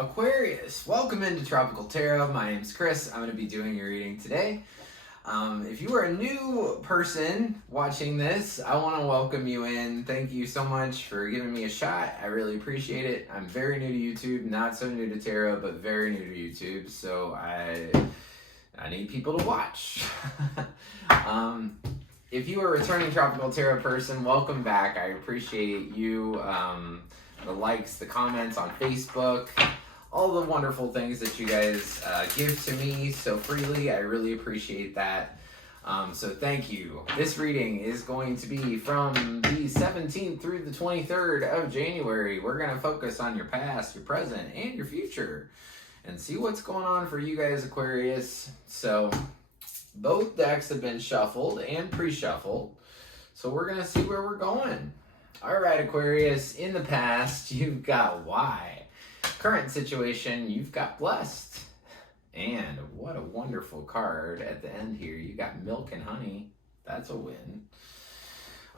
Aquarius, welcome into Tropical Tarot. My name's Chris. I'm going to be doing your reading today. If you are a new person watching this, I want to welcome you in. Thank you so much for giving me a shot. I really appreciate it. I'm very new to YouTube, not so new to tarot, but very new to YouTube, so I need people to watch. If you are a returning Tropical Tarot person, welcome back. I appreciate you, the likes, the comments on Facebook, all the wonderful things that you guys give to me so freely. I really appreciate that. So thank you. This reading is going to be from the 17th through the 23rd of January. We're going to focus on your past, your present, and your future, and see what's going on for you guys, Aquarius. So both decks have been shuffled and pre-shuffled, so we're going to see where we're going. All right, Aquarius, in the past, you've got why. Current situation, you've got blessed. And what a wonderful card at the end here. You got milk and honey. That's a win.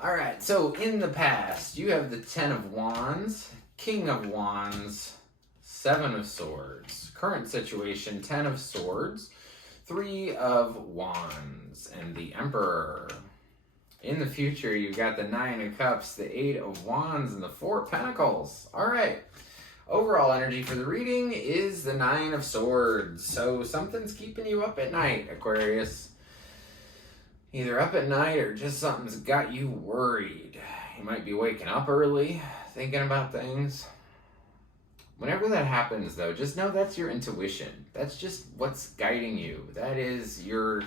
All right, so in the past, you have the 10 of Wands, King of Wands, 7 of Swords. Current situation, 10 of Swords, 3 of Wands, and the Emperor. In the future, you've got the 9 of Cups, the 8 of Wands, and the 4 of Pentacles. All right. Overall energy for the reading is the 9 of Swords. So something's keeping you up at night, Aquarius. Either up at night or just something's got you worried. You might be waking up early, thinking about things. Whenever that happens, though, just know that's your intuition. That's just what's guiding you. That is your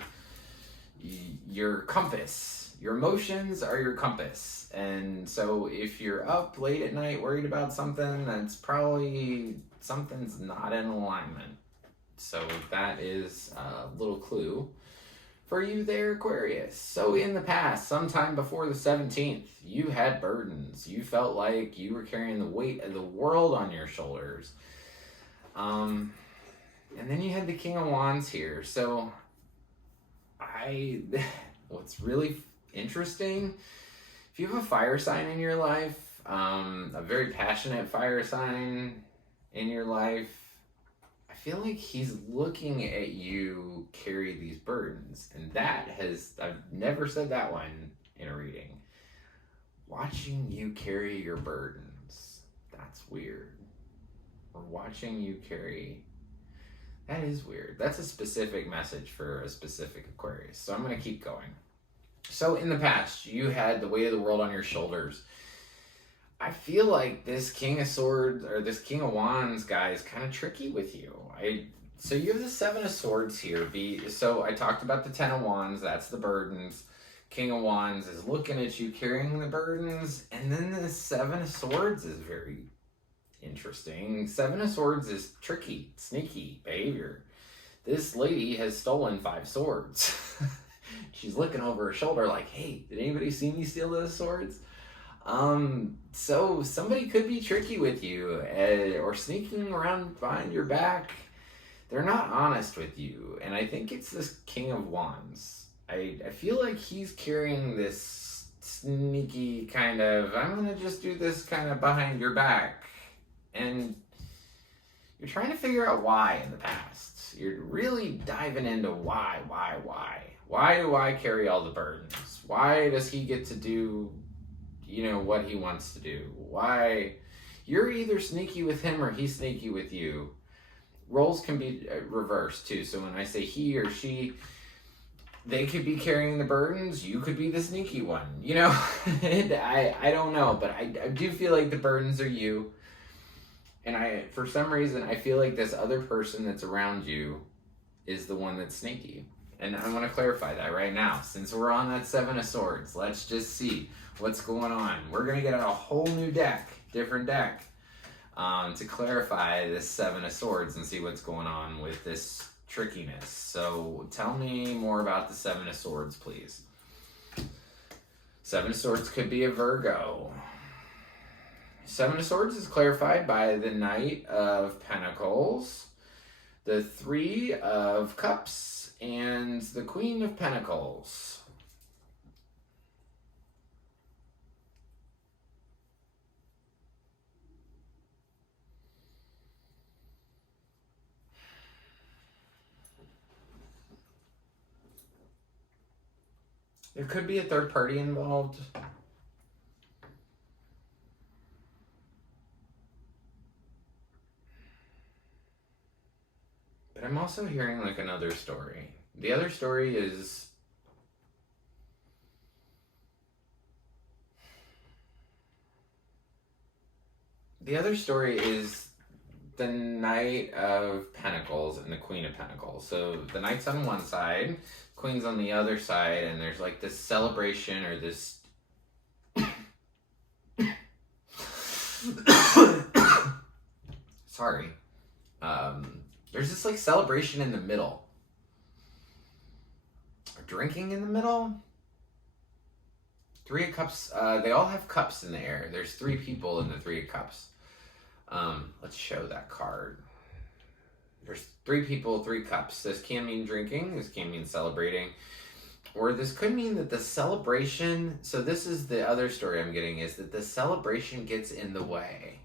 compass. Your emotions are your compass. And so if you're up late at night worried about something, that's probably something's not in alignment. So that is a little clue for you there, Aquarius. So in the past, sometime before the 17th, you had burdens. You felt like you were carrying the weight of the world on your shoulders. And then you had the King of Wands here. So what's really interesting, if you have a fire sign in your life, a very passionate fire sign in your life, I feel like he's looking at you carry these burdens. And I've never said that one in a reading. Watching you carry your burdens. That's weird. Or watching you carry, that is weird. That's a specific message for a specific Aquarius. So I'm going to keep going. So in the past, you had the weight of the world on your shoulders. I feel like this King of Swords or this King of Wands guy is kind of tricky with you. So you have the 7 of Swords here. So I talked about the 10 of Wands. That's the burdens. King of Wands is looking at you carrying the burdens. And then the 7 of Swords is very interesting. 7 of Swords is tricky, sneaky behavior. This lady has stolen 5 swords. She's looking over her shoulder like, hey, did anybody see me steal those swords? So somebody could be tricky with you or sneaking around behind your back. They're not honest with you. And I think it's this King of Wands. I feel like he's carrying this sneaky kind of, I'm going to just do this kind of behind your back. And you're trying to figure out why in the past. You're really diving into why. Why do I carry all the burdens? Why does he get to do, what he wants to do? Why? You're either sneaky with him or he's sneaky with you. Roles can be reversed too. So when I say he or she, they could be carrying the burdens. You could be the sneaky one, And I don't know, but I do feel like the burdens are you. And for some reason, I feel like this other person that's around you is the one that's sneaky. And I want to clarify that right now. Since we're on that 7 of Swords, let's just see what's going on. We're going to get a whole new deck, different deck, to clarify this 7 of Swords and see what's going on with this trickiness. So tell me more about the 7 of Swords, please. 7 of Swords could be a Virgo. 7 of Swords is clarified by the Knight of Pentacles, the 3 of Cups, and the Queen of Pentacles. There could be a third party involved. But I'm also hearing like another story. The other story is the Knight of Pentacles and the Queen of Pentacles. So the Knight's on one side, Queen's on the other side, and there's like this celebration or this sorry. There's this like celebration in the middle. Or drinking in the middle. Three of Cups, they all have cups in the air. There's three people in the Three of Cups. Let's show that card. There's three people, three cups. This can mean drinking, this can mean celebrating, or this could mean that the celebration, so this is the other story I'm getting, is that the celebration gets in the way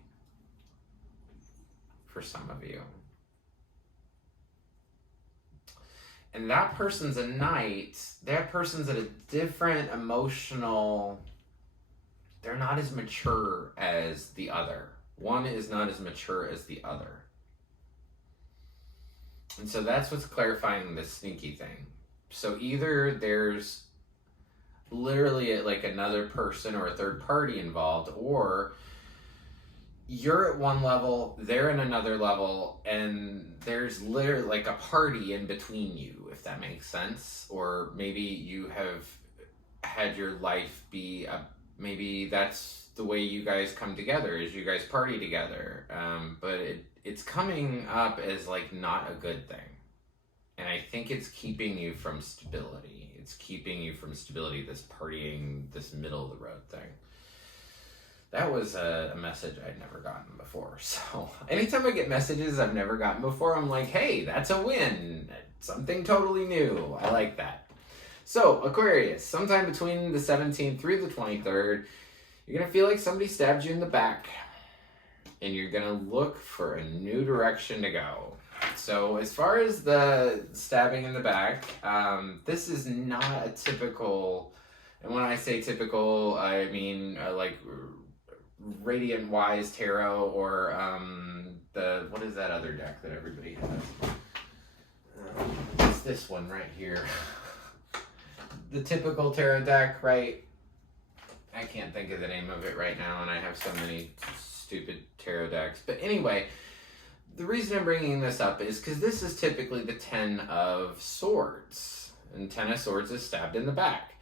for some of you. And that person's a knight. That person's at a different emotional, they're not as mature as the other. One is not as mature as the other. And so that's what's clarifying this sneaky thing. So either there's literally like another person or a third party involved, or you're at one level, they're in another level, and there's literally like a party in between you, if that makes sense. Or maybe you have had your life be maybe that's the way you guys come together, is you guys party together. But it's coming up as like not a good thing. And I think it's keeping you from stability. It's keeping you from stability, this partying, this middle of the road thing. That was a message I'd never gotten before. So anytime I get messages I've never gotten before, I'm like, hey, that's a win. Something totally new. I like that. So Aquarius, sometime between the 17th through the 23rd, you're going to feel like somebody stabbed you in the back. And you're going to look for a new direction to go. So as far as the stabbing in the back, this is not a typical, and when I say typical, I mean like Radiant Wise Tarot, or what is that other deck that everybody has? It's this one right here. The typical tarot deck, right? I can't think of the name of it right now, and I have so many stupid tarot decks. But anyway, the reason I'm bringing this up is because this is typically the 10 of Swords. And 10 of Swords is stabbed in the back.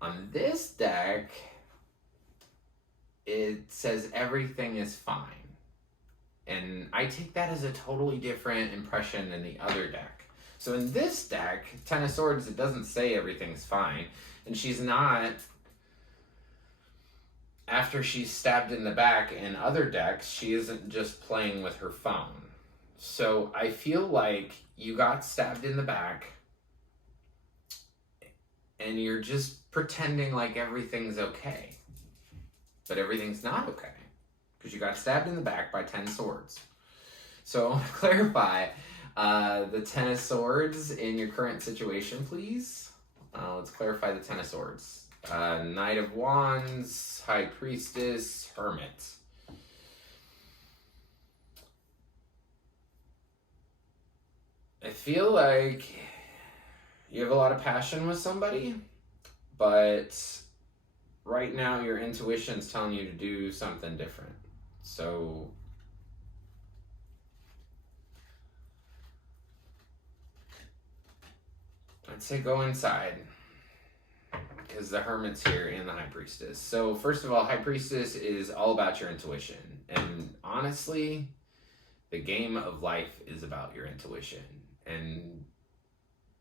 On this deck, it says everything is fine. And I take that as a totally different impression than the other deck. So in this deck, 10 of Swords, it doesn't say everything's fine. And she's not, after she's stabbed in the back in other decks, she isn't just playing with her phone. So I feel like you got stabbed in the back and you're just pretending like everything's okay. But everything's not okay because you got stabbed in the back by 10 swords. So I want to clarify the 10 of Swords in your current situation, please. Let's clarify the 10 of Swords. Knight of Wands, High Priestess, Hermit. I feel like you have a lot of passion with somebody, but right now your intuition's telling you to do something different. So I'd say go inside, because the Hermit's here and the High Priestess. So first of all, High Priestess is all about your intuition. And honestly, the game of life is about your intuition. And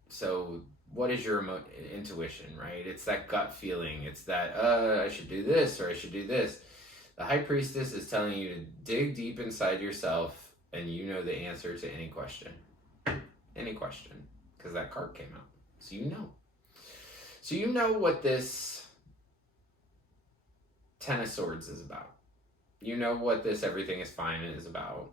so what is your intuition, right? It's that gut feeling. It's that, I should do this or I should do this. The High Priestess is telling you to dig deep inside yourself and you know the answer to any question. Any question. Because that card came out. So you know. So you know what this 10 of Swords is about. You know what this everything is fine is about.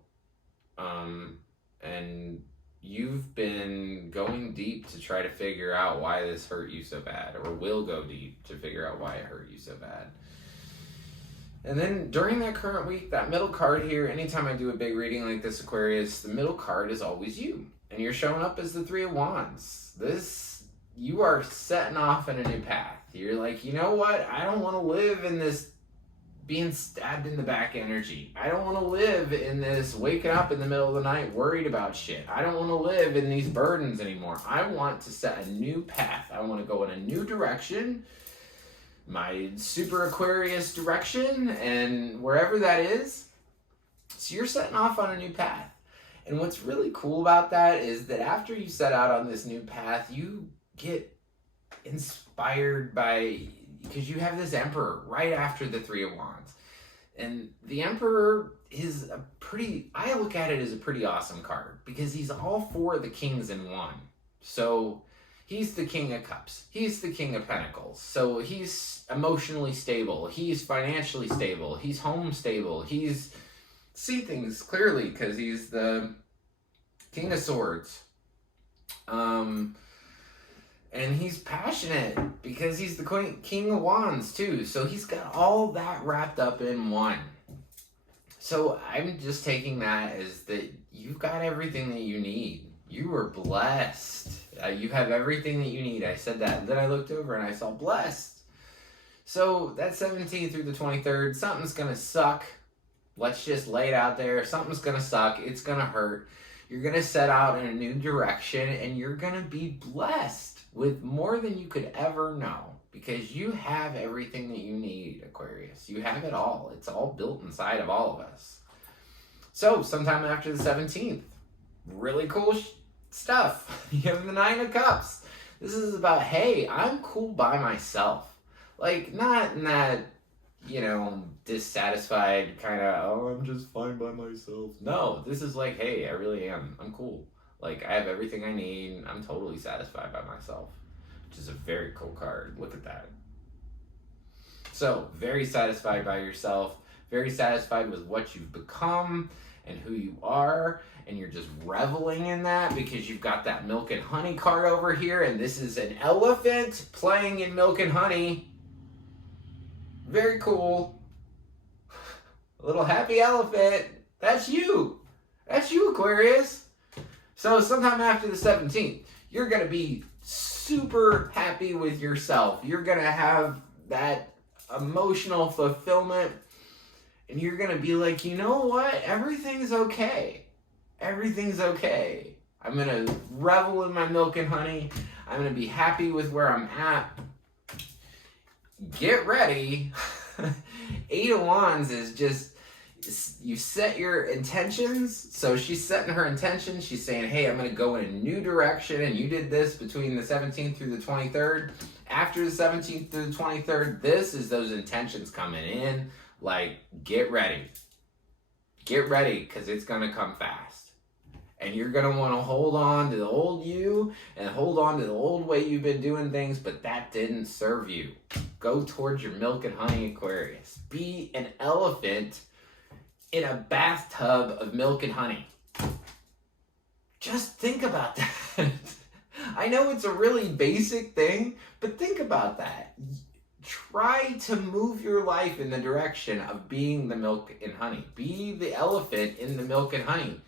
And you've been going deep to try to figure out why this hurt you so bad, or will go deep to figure out why it hurt you so bad. And then during that current week, that middle card here, anytime I do a big reading like this, Aquarius, the middle card is always you. And you're showing up as the Three of Wands. You are setting off in a new path. You're like, you know what? I don't want to live in this being stabbed in the back energy. I don't want to live in this waking up in the middle of the night worried about shit. I don't want to live in these burdens anymore. I want to set a new path. I want to go in a new direction, my super Aquarius direction, and wherever that is. So you're setting off on a new path. And what's really cool about that is that after you set out on this new path, you get inspired by, because you have this Emperor right after the Three of Wands. And the Emperor is I look at it as a pretty awesome card, because he's all four of the kings in one. So he's the King of Cups. He's the King of Pentacles. So he's emotionally stable. He's financially stable. He's home stable. He's see things clearly because he's the King of Swords. And he's passionate because he's the King of Wands too. So he's got all that wrapped up in one. So I'm just taking that as that you've got everything that you need. You were blessed. You have everything that you need. I said that. And then I looked over and I saw blessed. So that 17th through the 23rd, something's going to suck. Let's just lay it out there. Something's going to suck. It's going to hurt. You're going to set out in a new direction and you're going to be blessed with more than you could ever know, because you have everything that you need, Aquarius. You have it all. It's all built inside of all of us. So sometime after the 17th, really cool stuff. You have the Nine of Cups. This is about, hey, I'm cool by myself. Like, not in that, dissatisfied kind of, oh, I'm just fine by myself. No, this is like, hey, I really am. I'm cool. Like, I have everything I need. I'm totally satisfied by myself, which is a very cool card. Look at that. So, very satisfied by yourself, very satisfied with what you've become and who you are, and you're just reveling in that because you've got that milk and honey card over here, and this is an elephant playing in milk and honey. Very cool. A little happy elephant. That's you. That's you, Aquarius. So sometime after the 17th, you're going to be super happy with yourself. You're going to have that emotional fulfillment. And you're going to be like, you know what? Everything's okay. Everything's okay. I'm going to revel in my milk and honey. I'm going to be happy with where I'm at. Get ready. Eight of Wands is just, you set your intentions. So she's setting her intentions. She's saying, hey, I'm going to go in a new direction. And you did this between the 17th through the 23rd. After the 17th through the 23rd, this is those intentions coming in. Like, get ready. Get ready, because it's going to come fast. And you're going to want to hold on to the old you and hold on to the old way you've been doing things, but that didn't serve you. Go towards your milk and honey, Aquarius. Be an elephant in a bathtub of milk and honey. Just think about that. I know it's a really basic thing, but think about that. Try to move your life in the direction of being the milk and honey. Be the elephant in the milk and honey.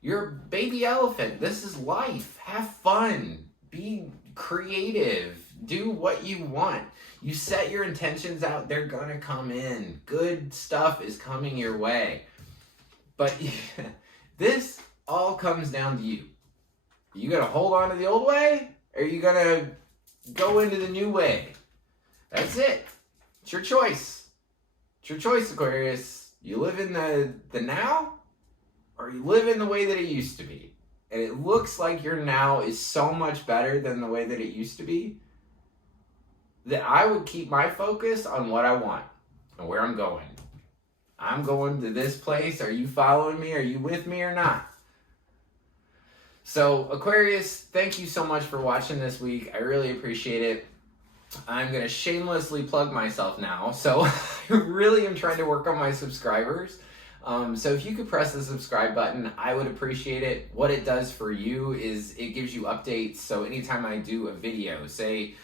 You're a baby elephant. This is life. Have fun. Be creative. Do what you want. You set your intentions out, they're gonna come in. Good stuff is coming your way. But this all comes down to you. Are you gonna hold on to the old way? Or are you gonna go into the new way? That's it. It's your choice. It's your choice, Aquarius. You live in the now, or you live in the way that it used to be. And it looks like your now is so much better than the way that it used to be, that I would keep my focus on what I want and where I'm going. I'm going to this place. Are you following me? Are you with me or not? So, Aquarius, thank you so much for watching this week. I really appreciate it. I'm going to shamelessly plug myself now. So, I really am trying to work on my subscribers. So if you could press the subscribe button, I would appreciate it. What it does for you is it gives you updates. So anytime I do a video, say,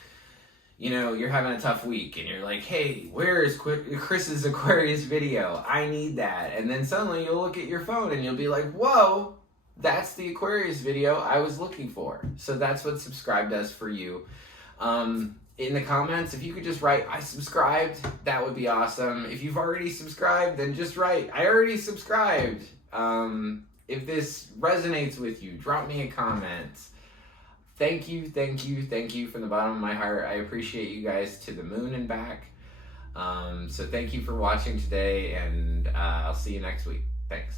you know, you're having a tough week and you're like, hey, where is Chris's Aquarius video? I need that. And then suddenly you'll look at your phone and you'll be like, whoa, that's the Aquarius video I was looking for. So that's what subscribe does for you. In the comments, if you could just write, I subscribed, that would be awesome. If you've already subscribed, then just write, I already subscribed. If this resonates with you, drop me a comment. Thank you from the bottom of my heart. I appreciate you guys to the moon and back. So thank you for watching today, and I'll see you next week. Thanks.